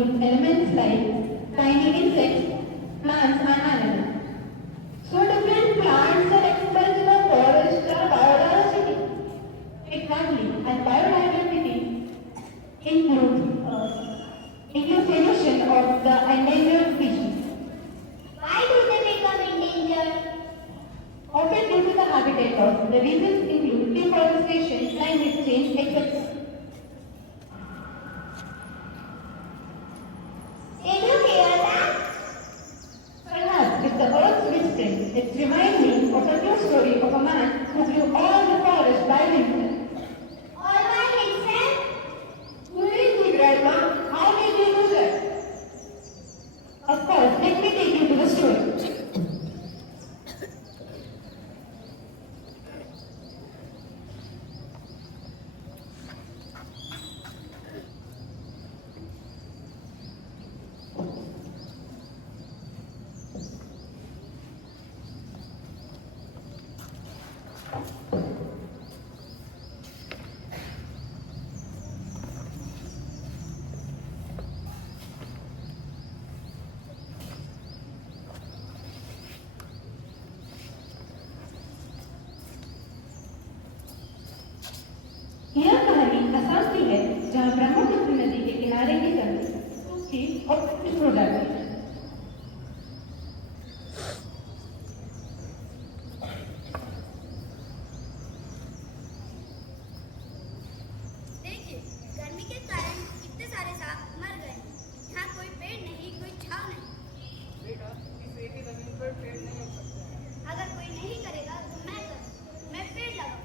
includes elements like tiny insects, plants, and animals. So different plants are expressed in a forest are biodiversity. Exactly, and biodiversity includes emission of the endangered species. Why do they become endangered? Often due to the habitat loss, the reasons include deforestation, climate change, etc. Did you hear that? Perhaps if the earth whispering, it reminds me of a true story of a man who grew all the forest by himself. All by himself? Who is he, Grandma? How did you do that? Of course, let me take you to the story. यह कहानी असम की है, जहाँ ब्रह्मपुत्र नदी के किनारे की जमीन सूखी और खुश्क हो जाती है। देखिए, गर्मी के कारण कितने सारे सांप मर गए। यहाँ कोई पेड़ नहीं, कोई छांव नहीं। बेटा, इस एक ही जमीन पर पेड़ नहीं हो सकते। अगर कोई नहीं करेगा तो मैं करूँ। मैं पेड़ लगाऊँ।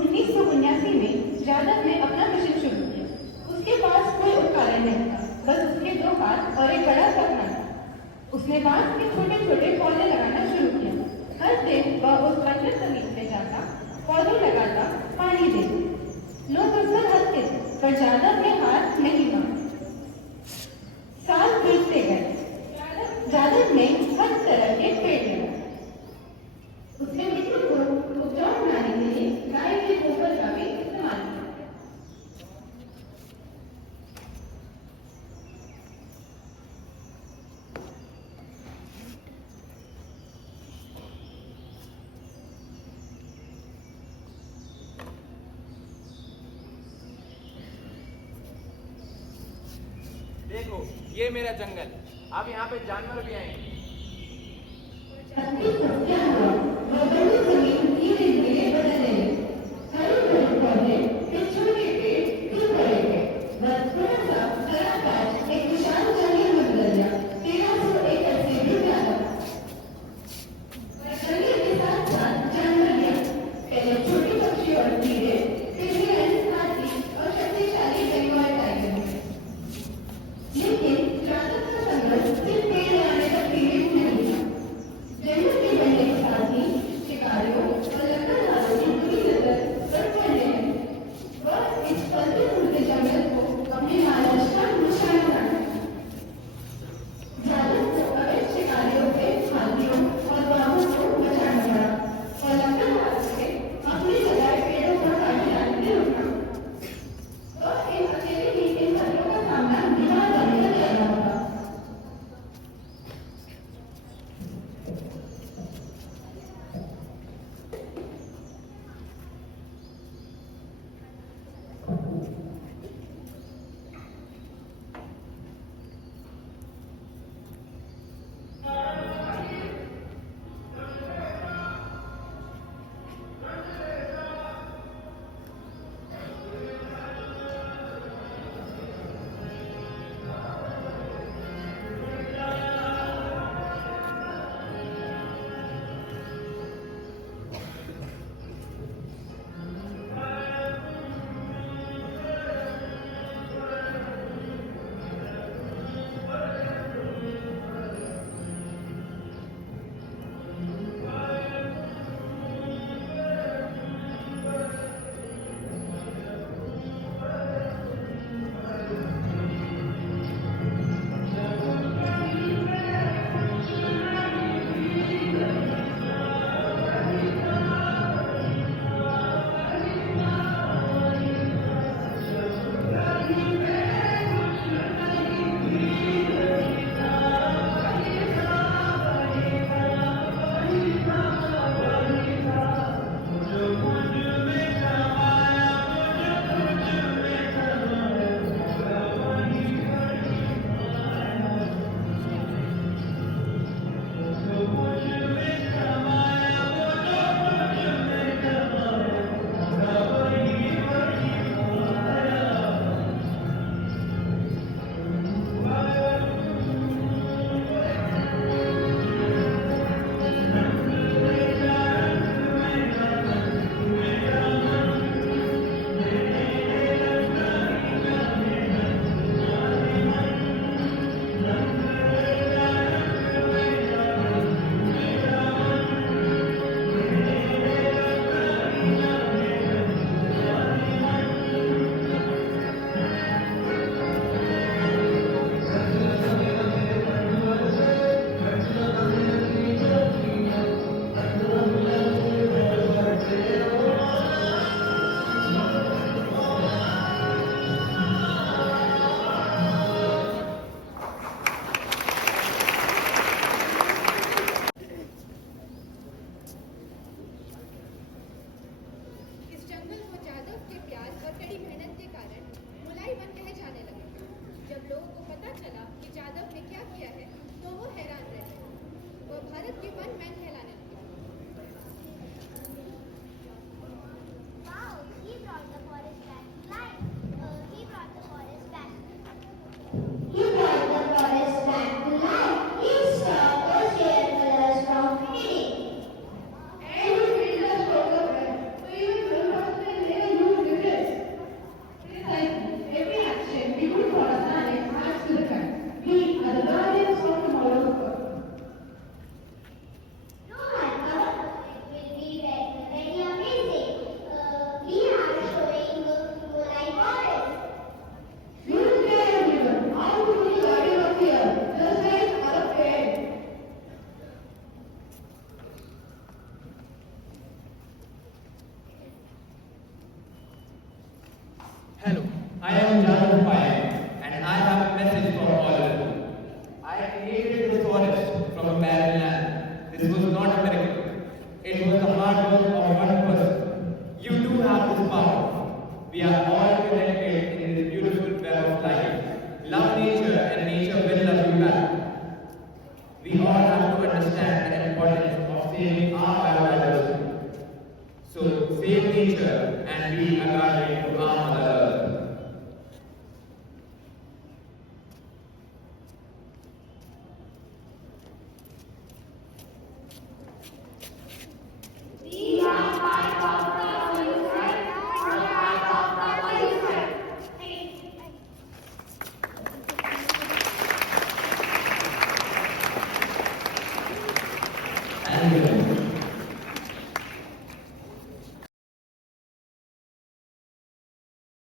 1979 में जादव ने अपना मिशन शुरू किया। उसके पास कोई उपकरण नहीं था, बस उसके 2 हाथ और एक बड़ा सपना था। उसने बांस के छोटे छोटे पौधे लगाना शुरू किया। हर दिन वह उस बंजर जमीन पे जाता, पौधे लगाता, पानी देता। लोग उस पर हंसते थे, पर जादव ने हाथ नहीं मारा। साल बीतते गए। जादव ने हर तरह के पेड़ लगाए। उसने मिट्टी को उपजाऊ बनाने के लिए गाय के गोबर का भी इस्तेमाल किया। देखो, ये मेरा जंगल। अब यहाँ पे जानवर भी आएंगे। क्या हुआ? वह जमीन धीरे धीरे बदलने लगी। हरे भरे पौधे, फिर छोटे पेड़, फिर बड़े पेड़। बस थोड़ा सा हरा पैच एक विशाल जंगल में बदल गया। 1300 एकड़ से भी ज्यादा। जंगल के साथ साथ जानवर भी आए। पहले छोटे पक्षी और कीड़े, फिर हिरण, हाथी और शक्तिशाली बंगाल टाइगर। लेकिन जादव का संघर्ष सिर्फ पेड़ लगाने तक सीमित नहीं था। जंगल के बनने के पता चला कि जादव ने क्या किया है तो वो हैरान रह गए। वह भारत के वन मैन कहलाने लगे। Wow, he brought the